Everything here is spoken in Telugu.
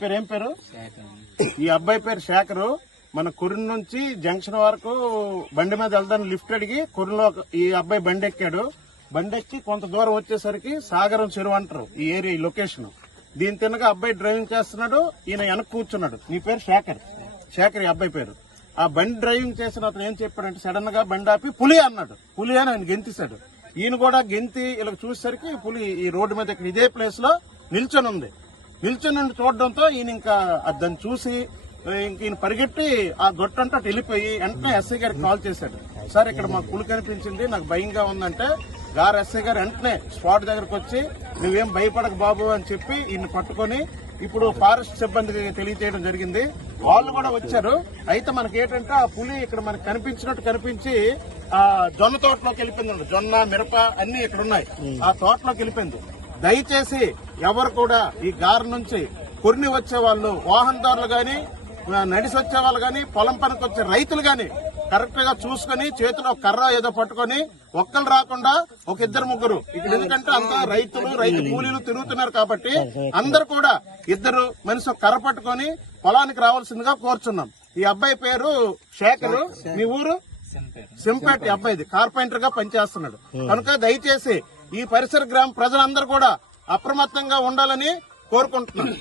పేరు ఏం పేరు? ఈ అబ్బాయి పేరు శేఖరు. మన కుర్రి నుంచి జంక్షన్ వరకు బండి మీద వెళ్దాను లిఫ్ట్ అడిగి కుర్రిలో ఈ అబ్బాయి బండి ఎక్కాడు. బండి ఎక్కి కొంత దూరం వచ్చేసరికి సాగరం చెరువు అంటారు ఈ ఏరియా ఈ లొకేషన్. దీని తిన్నగా అబ్బాయి డ్రైవింగ్ చేస్తున్నాడు, ఈయన వెనక కూర్చున్నాడు. నీ పేరు శేఖర్. శేఖర్ ఈ అబ్బాయి పేరు. ఆ బండి డ్రైవింగ్ చేసిన అతను ఏం చెప్పాడంటే సడన్ గా బండి ఆపి పులి అన్నాడు. పులి అని ఆయన గెంతిస్తాడు. ఈయన కూడా గెంతి ఇలా చూసేసరికి పులి ఈ రోడ్డు మీద ఇక్కడ ఇదే ప్లేస్ లో నిల్చొని ఉంది. నిల్చొని చూడడంతో ఈయన ఇంకా దాన్ని చూసి ఇంక ఈయన పరిగెట్టి ఆ గొట్టంతా అటు వెళ్ళిపోయి వెంటనే ఎస్ఐ గారికి కాల్ చేశాడు. సార్ ఇక్కడ మాకు పులి కనిపించింది, నాకు భయంగా ఉందంటే ఎస్ఐ గారు వెంటనే స్పాట్ దగ్గరకు వచ్చి నువ్వేం భయపడక బాబు అని చెప్పి ఈయన పట్టుకొని ఇప్పుడు ఫారెస్ట్ సిబ్బందికి తెలియజేయడం జరిగింది. వాళ్ళు కూడా వచ్చారు. అయితే మనకి ఏంటంటే ఆ పులి ఇక్కడ మనకు కనిపించినట్టు కనిపించి ఆ జొన్న తోటలోకి వెళ్ళిపోయింది. జొన్న మిరప అన్ని ఇక్కడ ఉన్నాయి, ఆ తోటలోకి వెళ్ళిపోయింది. దయచేసి ఎవరు కూడా ఈ గారి నుంచి కొన్ని వచ్చే వాళ్ళు వాహనదారులు గాని నడిసి వచ్చే వాళ్ళు గాని పొలం పనికి వచ్చే రైతులు గాని కరెక్ట్ గా చూసుకుని చేతిలో కర్ర ఏదో పట్టుకొని ఒక్కరు రాకుండా ఒక ఇద్దరు ముగ్గురు ఇక్కడ, ఎందుకంటే అంతా రైతులు రైతు కూలీలు తిరుగుతున్నారు కాబట్టి అందరు కూడా ఇద్దరు మనిషి కర్ర పట్టుకొని పొలానికి రావాల్సిందిగా కోరుచున్నాం. ఈ అబ్బాయి పేరు శేఖరు. మీ ఊరు? సింపేట. ఈ అబ్బాయిది కార్పెంటర్ గా పనిచేస్తున్నాడు. కనుక దయచేసి ఈ పరిసర గ్రామ ప్రజలందరూ కూడా అప్రమత్తంగా ఉండాలని కోరుకుంటున్నాను.